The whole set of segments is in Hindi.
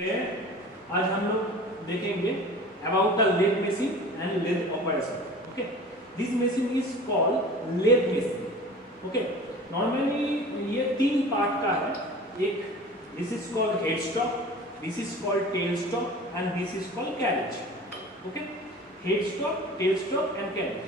है। आज हम लोग देखेंगे about the lathe machine and lathe operation. Okay, this machine is called lathe machine. Okay, normally ये तीन पार्ट का है। एक this is called head stock, this is called tail stock and this is called carriage. Okay, head stalk, tail stalk and carriage.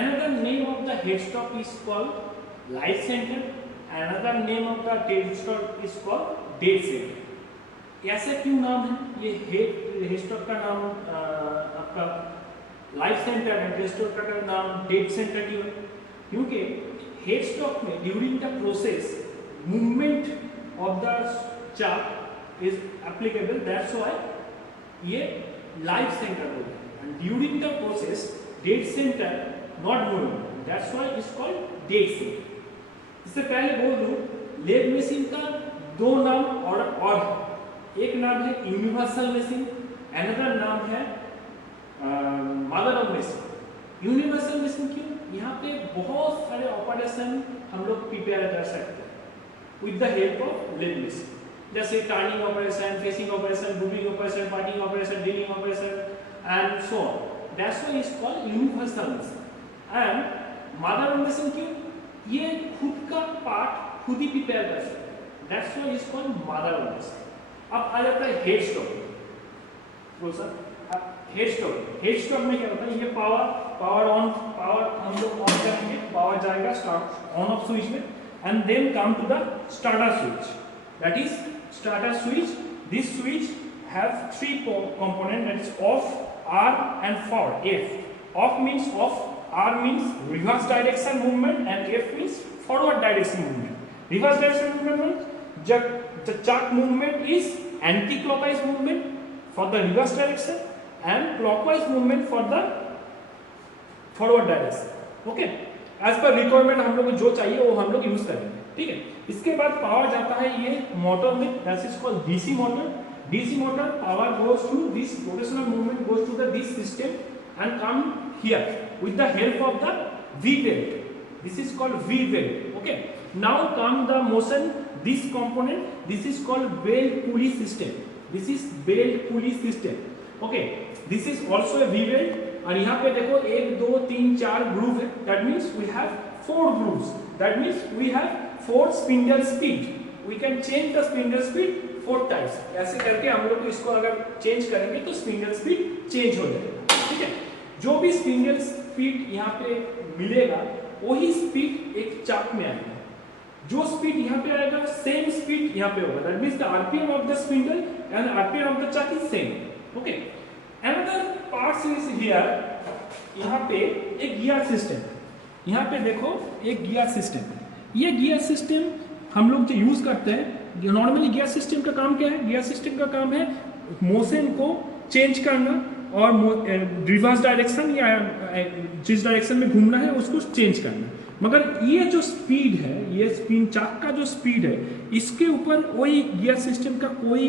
Another name of the head stalk is called life center. Another name of the tail stalk is called dead center. ऐसा क्यों नाम है? ये हेड स्टॉक का नाम आपका लाइफ सेंटर है, टेल स्टॉक का नाम डेड सेंटर क्यों है? क्योंकि हेड स्टॉक में during the process movement of the chuck is applicable, that's why ये लाइफ सेंटर बोलते हैं। During the process, dead center not moving. That's why it's called dead center. इससे पहले बोल दूं, लेथ मशीन का दो नाम और है। एक नाम है यूनिवर्सल मशीन, अनदर नाम है mother of machine. Universal machine क्यों? यहाँ पे बहुत सारे ऑपरेशन हम लोग प्रिपेयर कर सकते हैं with the help of lathe machine, जैसे turning operation, facing operation, booking operation, parting operation, drilling operation and so on. That's why it's called universal machine. And mother of machine क्यों? ये खुद का पार्ट खुद ही प्रिपेयर कर सकते हैं। That's why it's called mother of machine. अब आ जाता है हेड स्टॉक। बोल सर, हेड स्टॉक में क्या होता है? ये पावर हम लोग ऑन करेंगे, पावर जाएगा स्टार्ट ऑन ऑफ स्विच में, and then come to the starter switch, that is starter switch. This switch have three components, that is off, R and forward. F, off means off, R means reverse direction movement and F means forward direction movement. Reverse direction movement means the chuck movement is anti-clockwise movement for the reverse direction and clockwise movement for the forward direction. Okay, as per requirement हम लोग को जो चाहिए वो हम लोग यूज करेंगे। ठीक है, इसके बाद पावर जाता है ये मोटर में, that is called DC motor. DC motor power goes to this rotational movement goes to the this system and come here with the help of the V belt. This is called V belt. Okay, now come the motion, this component, this is called belt pulley system. This is belt pulley system. Okay, this is also a V belt और यहाँ पे देखो 1 2 3 4 ग्रूव है, that means we have 4 grooves, that means we have 4 spindle speed. We can change the spindle speed 4 times. ऐसे करके हम लोग इसको अगर चेंज करेंगे तो स्पिंडल स्पीड चेंज हो जाएगा। ठीक है, जो भी स्पिंडल स्पीड यहाँ पे मिलेगा वही स्पीड एक चाक में आएगा। जो स्पीड यहाँ पे आएगा सेम स्पीड यहाँ पे होगा, that means the RPM of the spindle and RPM of the chuck is same. Okay, another parts is here. यहाँ पे एक गियर सिस्टम, यहाँ पे देखो एक गियर सिस्टम। ये गियर सिस्टम हम लोग जो यूज करते हैं, नॉर्मली गियर सिस्टम का काम क्या है? गियर सिस्टम का काम है मोशन को चेंज करना और रिवर्स डायरेक्शन या जिस डायरेक्शन में घूमना है उसको चेंज करना। मगर ये जो स्पीड है, ये स्पिन चाक का जो स्पीड है, इसके ऊपर वही गियर सिस्टम का कोई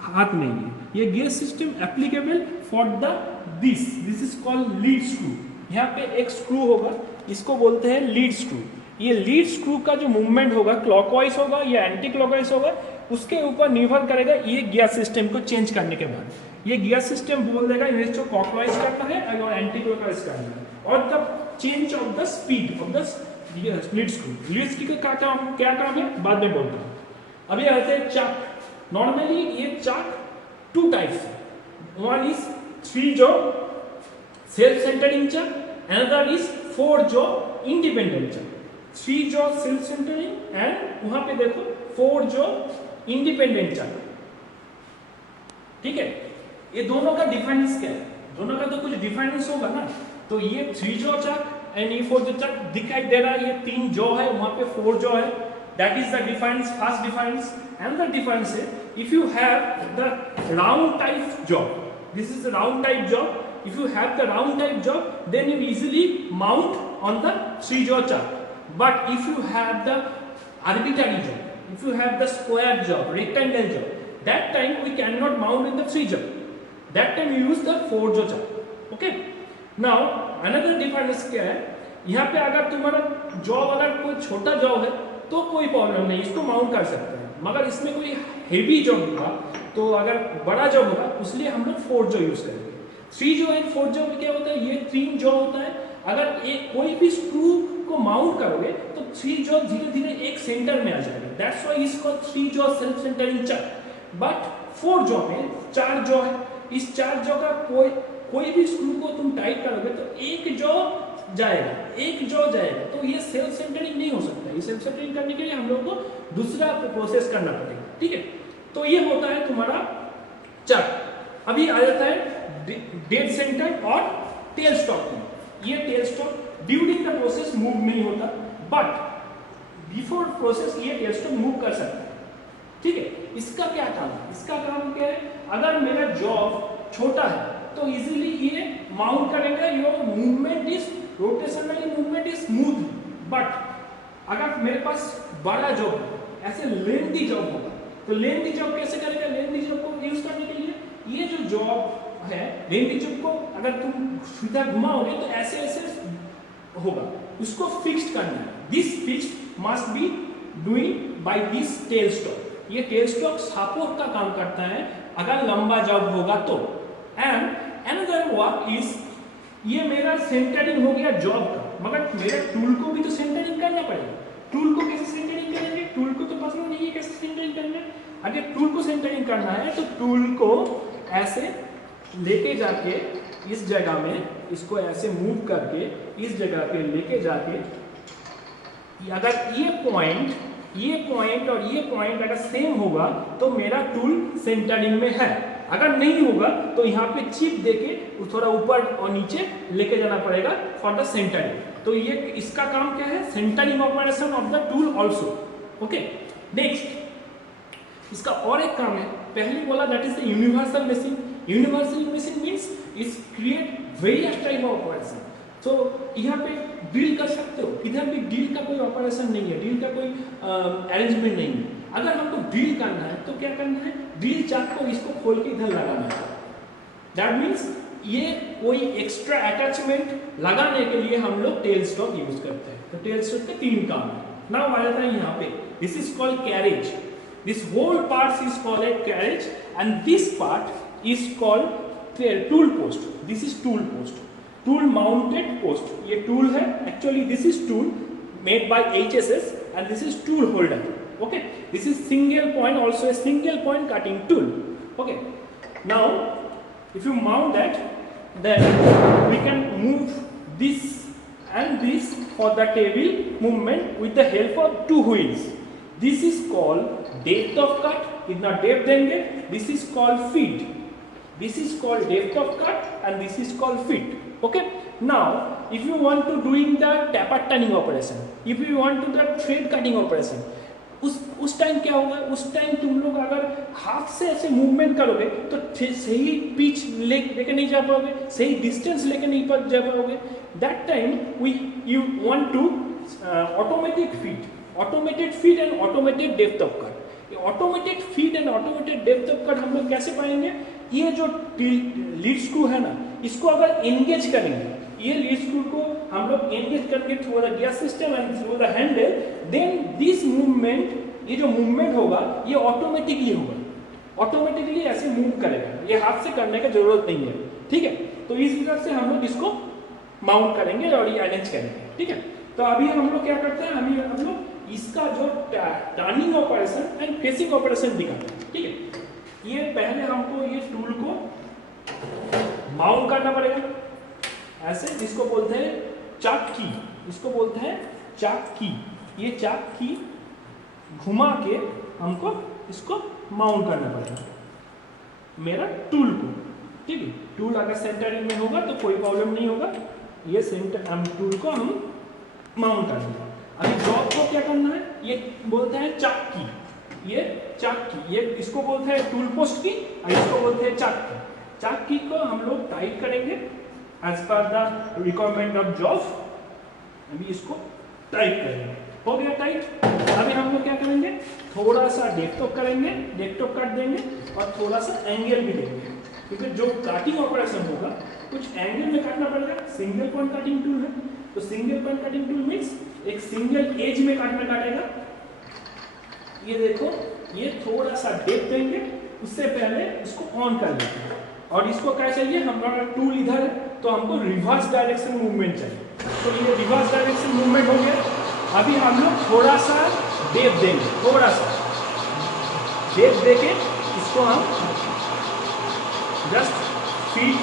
हाथ नहीं है। ये gear system applicable for the this is called lead screw. यहाँ पे एक स्क्रू होगा, इसको बोलते हैं लीड स्क्रू। ये लीड स्क्रू का जो मूवमेंट होगा क्लॉकवाइज होगा या एंटी क्लॉकवाइज होगा, उसके ऊपर निर्भर करेगा ये गियर सिस्टम को चेंज करने के बाद। ये गियर सिस्टम बोल देगा इन्हें जो क्लॉकवाइज करना है और एंटी क्लॉकवाइज करना है, और the change of the speed of the lead screw. Lead screw का क्या काम है बाद में बोलता हूँ। अभी आते हैं चाक। नॉर्मली ये चाक 2 टाइप्स है। One is 3 jaw self centring chuck, another is 4 jaw independent chuck. 3 jaw self centring and वहां पे देखो 4 jaw इंडिपेंडेंट चाक। ठीक है, ये दोनों का डिफरेंस क्या है? दोनों का तो कुछ डिफरेंस होगा ना। तो ये 3 jaw चाक एंड ये 4 jaw चाक दिखाई दे रहा है, ये 3 jaw है, वहां पे 4 jaw है। That is the difference, first difference. And the difference है if you have the round type jaw, this is the round type jaw. If you have the round type jaw, then you easily mount on the 3 jaw chuck. But if you have the arbitrary jaw, if you have the square jaw, rectangle jaw, that time we cannot mount in the 3 jaw. That time you use the 4 jaw chuck. Okay. Now another difference क्या है? यहाँ पे अगर तुम्हारा jaw अगर कोई छोटा jaw है तो कोई प्रॉब्लम नहीं, इसको माउंट कर सकते हैं। मगर इसमें कोई हेवी jaw होगा तो अगर बड़ा जॉब होगा उसलिए हम लोग 4 जॉ यूज करेंगे। 3 जॉ एंड 4 जॉ में क्या होता है, ये 3 जॉ होता है। अगर एक कोई भी स्क्रू को माउंट करोगे तो 3 जॉ धीरे धीरे एक सेंटर में आ जाएगा, दैट्स व्हाई इसको 3 jaw self centring chuck. But 4 jaw में 4 जॉ है, इस 4 जॉ का कोई भी स्क्रू को तुम टाइट करोगे तो एक जॉ जाएगा, तो ये सेल्फ सेंटरिंग नहीं हो सकता। ये सेल्फ सेंटरिंग करने के लिए हम लोग को दूसरा प्रोसेस करना पड़ेगा, ठीक है। तो ये होता है तुम्हारा चक। अभी आ जाता है डेड सेंटर और टेल स्टॉक में। ये tell stock during the process move नहीं होता, बट बिफोर प्रोसेस ये टेल स्टॉक मूव कर सकता है, ठीक है। इसका क्या काम है, इसका काम क्या है, अगर मेरा जॉब छोटा है तो इजीली ये माउंट करेगा, your movement is rotationally movement is smooth. But अगर मेरे पास बड़ा जॉब है, ऐसे लेंथी जॉब होगा, तो लेंथी जॉब कैसे करेगा, लेंथी जॉब को यूज करने के लिए ये जो जॉब है लेंथी जॉब को अगर तुम सीधा घुमाओगे तो ऐसे ऐसे होगा, उसको फिक्स्ड करना है। This fixed must be doing by this tell stock. ये टेल स्टॉक सपोर्ट का काम करता है अगर लंबा जॉब होगा तो। एंड अनदर वर्क इज, ये मेरा सेंटरिंग हो गया जॉब का, मगर मेरे टूल को भी तो सेंटरिंग करना पड़ेगा। टूल को कैसे सेंटरिंग करेंगे, टूल को तो पता नहीं है कैसे सेंटरिंग करना है। अगर टूल को सेंटरिंग करना है तो टूल को ऐसे लेके जाके इस जगह में, इसको ऐसे मूव करके इस जगह पे लेके जाके, अगर ये पॉइंट और ये पॉइंट अगर सेम होगा तो मेरा टूल सेंटरिंग में है। अगर नहीं होगा तो यहाँ पे चिप देके थोड़ा ऊपर और नीचे लेके जाना पड़ेगा फॉर द सेंटरिंग। तो ये इसका काम क्या है, centring operation of the tool also, okay. Next इसका और एक काम है, पहले बोला that is the universal machine. Universal machine means is create various type of operation. तो यहाँ पे ड्रिल कर सकते हो, इधर भी ड्रिल का कोई ऑपरेशन नहीं है, ड्रिल का कोई अरेंजमेंट नहीं है। अगर हमको ड्रिल करना है तो क्या करना है, ड्रिल चाक को इसको खोल के इधर लगाना है। दैट मीन्स ये कोई एक्स्ट्रा अटैचमेंट लगाने के लिए हम लोग टेल स्टॉक यूज करते हैं। तो टेल स्टॉक के 3 काम है। नाउ आ जाता है यहाँ पे, this is called carriage. This whole part is called a carriage and this part is called tool post. This is tool post, tool mounted post. ये टूल है, actually this is tool made by HSS and this is tool holder, okay. This is single point, also a single point cutting tool, okay. Now if you mount that, then we can move this and this for the table movement with the help of 2 wheels. This is called depth of cut, इतना depth देंगे, this is called feed, this is called depth of cut and this is called feed, okay. Now if you want to doing the taper turning operation, if you want to the thread cutting operation, उस टाइम क्या होगा, उस टाइम तुम लोग अगर हाथ से ऐसे मूवमेंट करोगे तो सही पिच लेके नहीं जा पाओगे, सही डिस्टेंस लेके नहीं जा पाओगे। That time you want to automated feed and automated depth of cut. Automated feed and automated depth of cut हम लोग कैसे पाएंगे, ये जो लीड स्क्रू है ना, इसको अगर एंगेज करेंगे, ये लीड स्क्रू को हम लोग एंगेज करके through the gear system and through the handle, then this movement, ये जो मूवमेंट होगा ये ऑटोमेटिकली होगा, ऑटोमेटिकली ऐसे मूव करेगा, ये हाथ से करने की जरूरत नहीं है, ठीक है। तो इस तरह से हम लोग इसको माउंट करेंगे और ये अरेंज करेंगे, ठीक है। तो अभी हम लोग क्या करते हैं, हम लोग इसका जो turning operation and facing operation दिखाते हैं, ठीक है। ये पहले हमको ये टूल को माउंट करना पड़ेगा ऐसे, इसको बोलते हैं चाक की, इसको बोलते हैं चाक की। ये चाक की घुमा के हमको इसको माउंट करना पड़ेगा मेरा टूल को, ठीक है। टूल अगर सेंटरिंग में होगा तो कोई प्रॉब्लम नहीं होगा, ये सेंटर टूल को हम माउंट कर देंगे। अभी जॉब को क्या करना है, ये बोलते हैं चाक की, ये चाक की, ये इसको बोलते हैं टूल पोस्ट की और इसको बोलते हैं चाक की। चाक की को हम लोग टाइट करेंगे as per the requirement of job. अभी इसको टाइट करेंगे, हो गया टाइट। अभी हम लोग क्या करेंगे, थोड़ा सा डेप्थ करेंगे, डेप्थ काट देंगे और थोड़ा सा एंगल भी देंगे, क्योंकि जो काटिंग ऑपरेशन होगा कुछ एंगल में काटना पड़ेगा। सिंगल पॉइंट कटिंग टूल है, तो single point cutting tool means एक सिंगल एज में काटेगा। ये देखो, ये थोड़ा सा डेप्थ देंगे, उससे पहले इसको ऑन कर लेते हैं। और इसको क्या चाहिए, हमारा टूल इधर है तो हमको रिवर्स डायरेक्शन मूवमेंट चाहिए। तो ये रिवर्स डायरेक्शन मूवमेंट हो गया। अभी हम लोग थोड़ा सा डेप देंगे, थोड़ा सा डेप देके इसको हम जस्ट फीट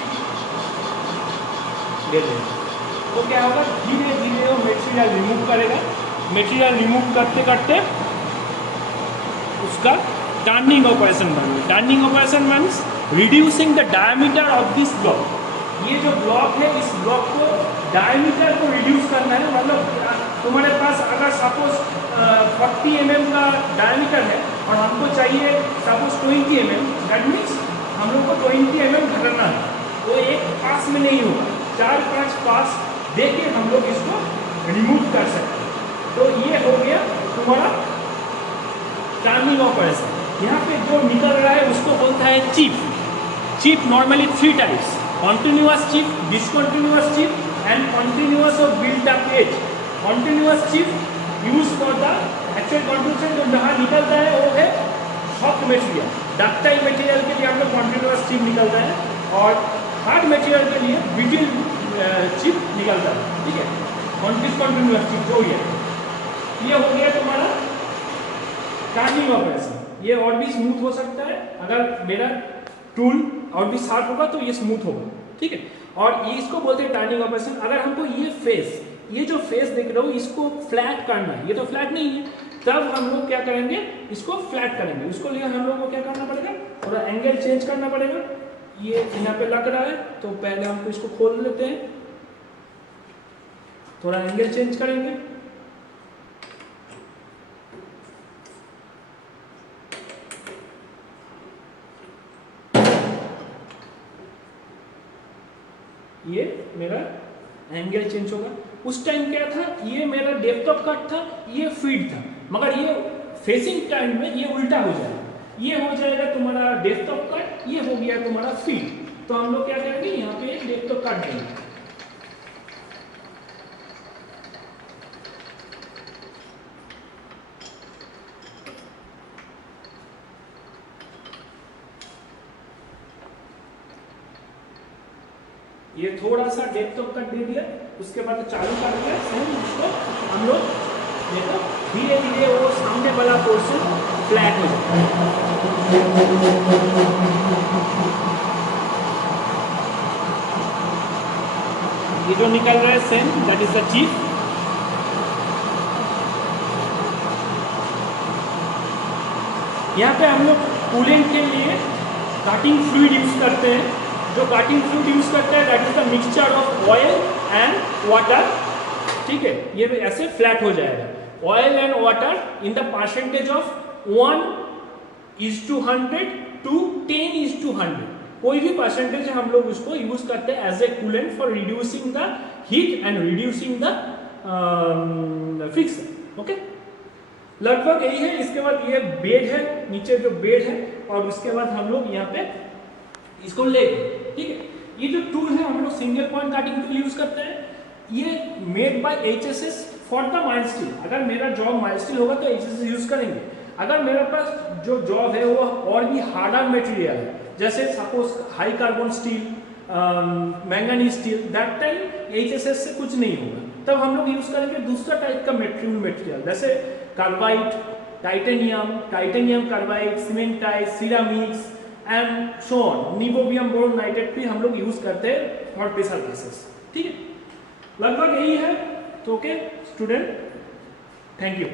दे देंगे। तो क्या होगा, धीरे धीरे वो मटेरियल रिमूव करेगा। मटेरियल रिमूव करते करते उसका टर्निंग ऑपरेशन बनेगा। Turning operation means reducing the diameter of this block. ये जो ब्लॉक है, इस ब्लॉक को डायमीटर को रिड्यूस करना है। मतलब तुम्हारे पास अगर सपोज 40 mm का डायमीटर है और हमको चाहिए सपोज 20 mm, दैट मीन्स हम लोग को 20 mm घटाना है। वो एक पास में नहीं होगा, 4-5 पास देके हम लोग इसको रिमूव कर सकते हैं। तो ये हो गया तुम्हारा टर्निंग ऑपरेशन। यहाँ पे जो निकल रहा है उसको बोलता है chip. Chip normally 3 types, continuous chip, discontinuous chip and continuous or built up edge. Continuous chip used for the actual contribution जो यहाँ निकलता है वो है सॉफ्ट मटेरियल, डक्टाइल मटेरियल के लिए हम लोग कंटिन्यूअस चिप निकलता है और हार्ड मटेरियल के लिए ब्रिटल चिप निकलता है। ठीक है, डिसकंटिन्यूअस चिप जो है ये हो गया तुम्हारा टर्निंग ऑपरेशन। ये और भी स्मूथ हो सकता है, अगर मेरा टूल और भी शार्प होगा तो ये स्मूथ होगा। ठीक है, और ये इसको बोलते हैं टर्निंग ऑपरेशन। अगर हमको ये फेस, ये जो फेस देख रहे हो इसको फ्लैट करना है, ये तो फ्लैट नहीं है, तब हम लोग क्या करेंगे, इसको फ्लैट करेंगे। उसको लिए हम लोग को क्या करना पड़ेगा, थोड़ा एंगल चेंज करना पड़ेगा। ये यहाँ पे लग रहा है तो पहले हमको इसको खोल लेते हैं, थोड़ा एंगल चेंज करेंगे। ये मेरा एंगल चेंज होगा। उस टाइम क्या था, ये मेरा डेप्थ ऑफ कट था, ये फीड था, मगर ये फेसिंग टाइम में ये उल्टा हो जाएगा। ये हो जाएगा तुम्हारा डेप्थ ऑफ कट, ये हो गया तुम्हारा फीड। तो हम लोग क्या करेंगे, यहाँ पे डेप्थ ऑफ कट देंगे। ये थोड़ा सा डेप्थ ऑफ कट दे दिया, उसके बाद चालू कर दिया सेम। इसको हम लोग देखो धीरे धीरे वो सामने वाला पोर्शन फ्लैट हो जाता है। ये जो निकल रहा है same, that is the chip. यहाँ पे हम लोग कूलेंट के लिए कटिंग फ्लूइड यूज करते हैं। जो कटिंग फ्लूइड यूज करते हैं that is the mixture of oil and water. ठीक है, ये ऐसे फ्लैट हो जाएगा। Oil and water in the percentage of 1:100 to 10:100, कोई भी परसेंटेज हम लोग उसको यूज करते हैं as a coolant for reducing the heat and reducing the friction. Okay, लगभग यही है। इसके बाद ये बेड है, नीचे जो बेड है, और उसके बाद हम लोग यहाँ पे इसको लेंगे। ठीक है, ये जो टूल है हम लोग single point cutting tool use करते हैं। ये made by HSS for the mild steel. अगर मेरा जॉब माइल्ड स्टील होगा तो HSS यूज करेंगे। अगर मेरे पास जो जॉब है वो और भी हार्डर मटेरियल है, जैसे suppose high carbon steel, manganese steel, that time HSS से कुछ नहीं होगा। तब हम लोग यूज करेंगे दूसरा टाइप का मटेरियल, जैसे carbide, titanium carbide, cementite, ceramics and so on. Niobium boron nitrate भी हम लोग यूज करते हैं फॉर स्पेशल केसेस। ठीक है, लगभग यही है। तो ओके स्टूडेंट, थैंक यू।